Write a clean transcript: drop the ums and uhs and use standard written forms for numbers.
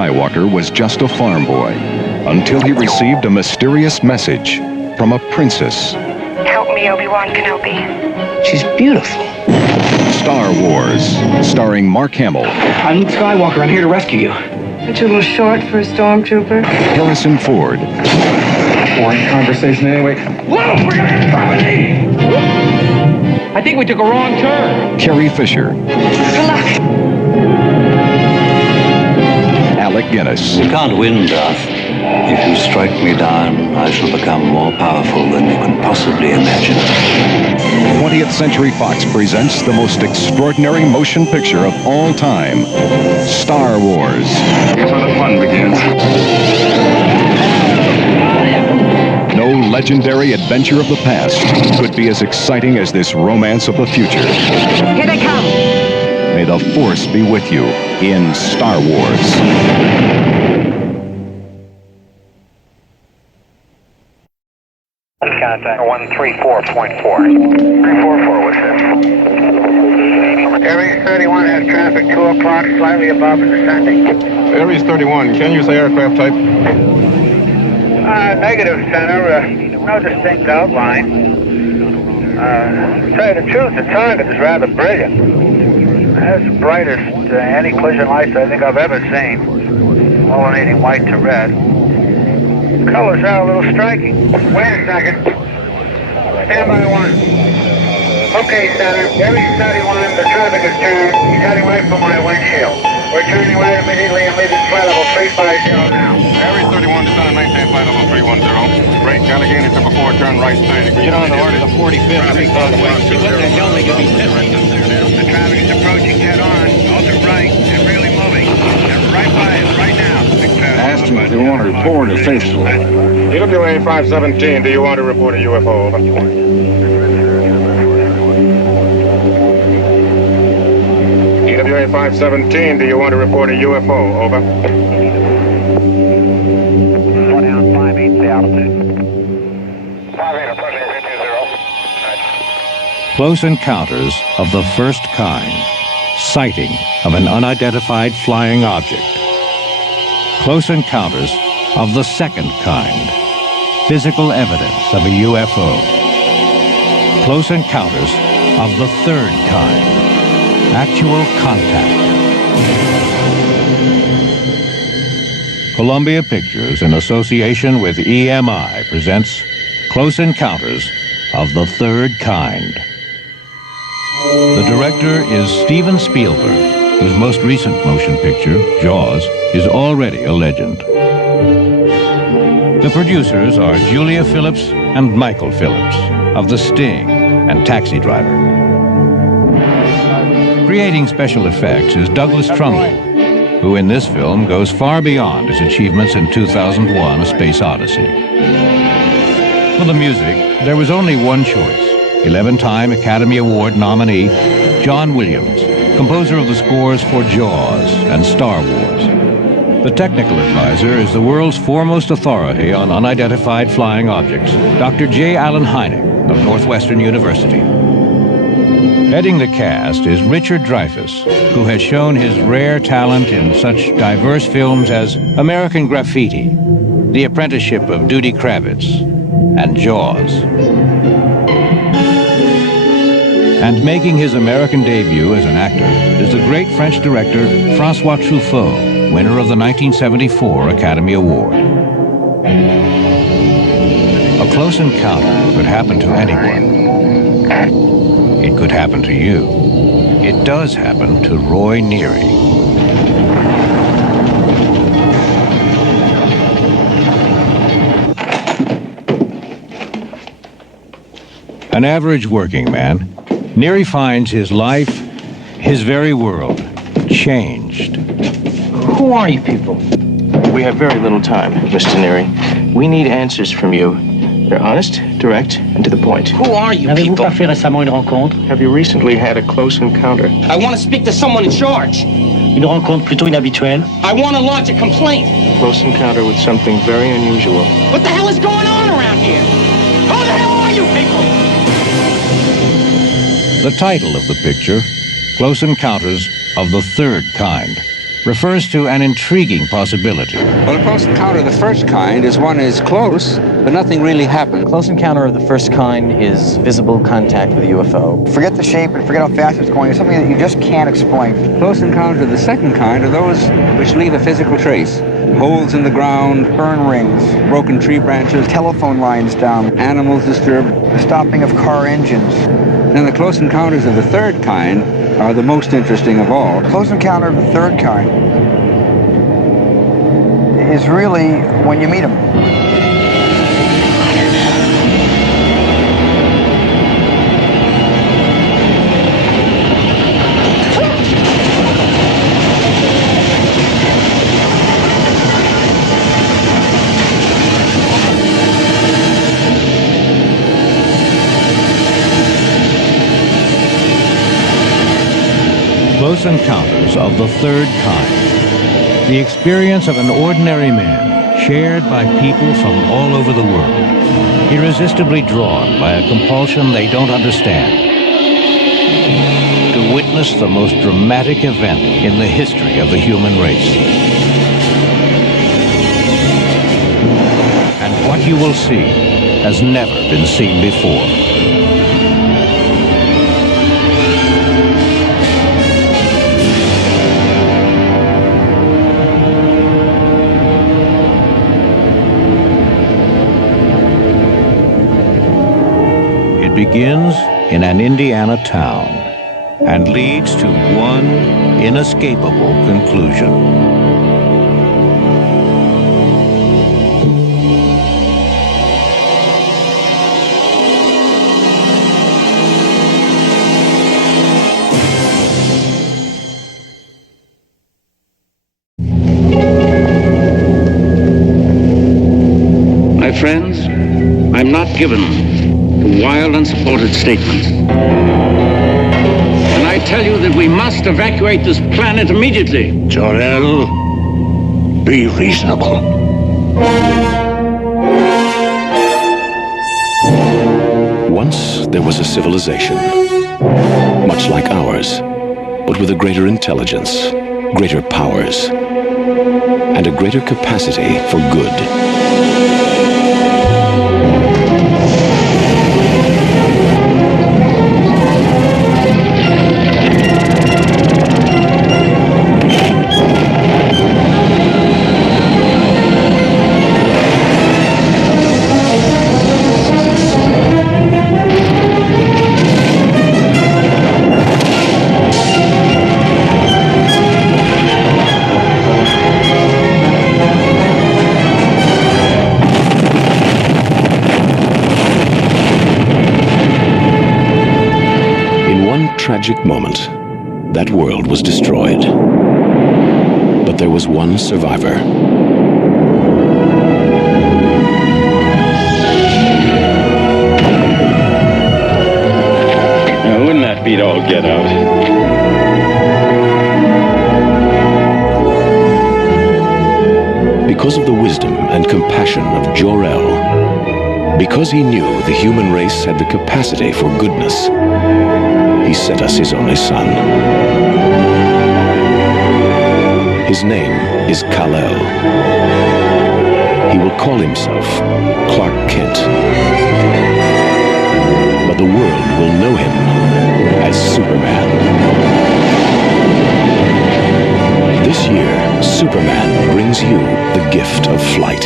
Skywalker was just a farm boy until he received a mysterious message from a princess. Help me, Obi-Wan Kenobi. She's beautiful. Star Wars, starring Mark Hamill. I'm Luke Skywalker. I'm here to rescue you. Aren't you a little short for a stormtrooper? Harrison Ford. Boring conversation anyway. Whoa, we're gonna get company! I think we took a wrong turn. Carrie Fisher. Good luck. Alec Guinness. You can't win, Darth. If you strike me down, I shall become more powerful than you can possibly imagine. 20th Century Fox presents the most extraordinary motion picture of all time, Star Wars. Here's where the fun begins. No legendary adventure of the past could be as exciting as this romance of the future. Here they come. May the Force be with you in Star Wars. Contact 134.4. 344, what's this? Aries 31 has traffic 2 o'clock, slightly above and descending. Aries 31, can you say aircraft type? Negative, Center. No distinct outline. To tell you the truth, the target is rather brilliant. That's the brightest anti-collision lights I think I've ever seen. Alternating white to red. Colors are a little striking. Wait a second. Stand by one. Okay, Center. Aries 31, the traffic is turned. He's heading right for my windshield. We're turning right immediately and leaving flight level 350 now. Aries 31, descend on 19 flight level 310. Great, Allegheny took a 4-turn right 30 degrees. Get on the order, the 45th. What the hell they could be missing? The traffic is approaching head on. Alter right and really moving. They're right by us right now. Asked him if they want to report officially. EWA 517, do you want to report a UFO? Over. EWA 517, do you want to report a UFO? Over. Slow down, 5-8, the altitude. 5-8, approaching 320. Close encounters of the first kind. Sighting of an unidentified flying object. Close encounters of the second kind. Physical evidence of a UFO. Close encounters of the third kind. Actual contact. Columbia Pictures, in association with EMI, presents Close Encounters of the Third Kind. The director is Steven Spielberg, whose most recent motion picture, Jaws, is already a legend. The producers are Julia Phillips and Michael Phillips of The Sting and Taxi Driver. Creating special effects is Douglas Trumbull, who in this film goes far beyond his achievements in 2001: A Space Odyssey. For the music, there was only one choice. 11-time Academy Award nominee John Williams, composer of the scores for Jaws and Star Wars. The technical advisor is the world's foremost authority on unidentified flying objects, Dr. J. Allen Hynek of Northwestern University. Heading the cast is Richard Dreyfuss, who has shown his rare talent in such diverse films as American Graffiti, The Apprenticeship of Dudy Kravitz, and Jaws. And making his American debut as an actor is the great French director François Truffaut, winner of the 1974 Academy Award. A close encounter could happen to anyone. It could happen to you. It does happen to Roy Neary. An average working man, Neary finds his life, his very world, changed. Who are you people? We have very little time, Mr. Neary. We need answers from you. They're honest, direct, and to the point. Who are you N'avez-vous people? pas fait récemment une rencontre? Have you recently had a close encounter? I want to speak to someone in charge. Une rencontre plutôt inhabituelle? I want to lodge a complaint. Close encounter with something very unusual. What the hell is going on around here? Who the hell are you people? The title of the picture, Close Encounters of the Third Kind. refers to an intriguing possibility. Well, a close encounter of the first kind is one is close, but nothing really happened. Close encounter of the first kind is visible contact with a UFO. Forget the shape and forget how fast it's going. It's something that you just can't explain. Close encounters of the second kind are those which leave a physical trace. Holes in the ground, Burn rings, broken tree branches, telephone lines down, animals disturbed. the stopping of car engines. And the close encounters of the third kind are the most interesting of all. Close encounter of the third kind is really when you meet them. Close encounters of the third kind. The experience of an ordinary man, shared by people from all over the world, irresistibly drawn by a compulsion they don't understand, to witness the most dramatic event in the history of the human race. And what you will see has never been seen before. It begins in an Indiana town and leads to one inescapable conclusion. My friends, I'm not given to wild, unsupported statements. And I tell you that we must evacuate this planet immediately. Jor-El, be reasonable. Once there was a civilization, much like ours, but with a greater intelligence, greater powers, and a greater capacity for good. Tragic moment, that world was destroyed. But there was one survivor. Now, wouldn't that beat all get out? Because of the wisdom and compassion of Jor-El, because he knew the human race had the capacity for goodness, he sent us his only son. His name is Kal-El. He will call himself Clark Kent. But the world will know him as Superman. This year, Superman brings you the gift of flight.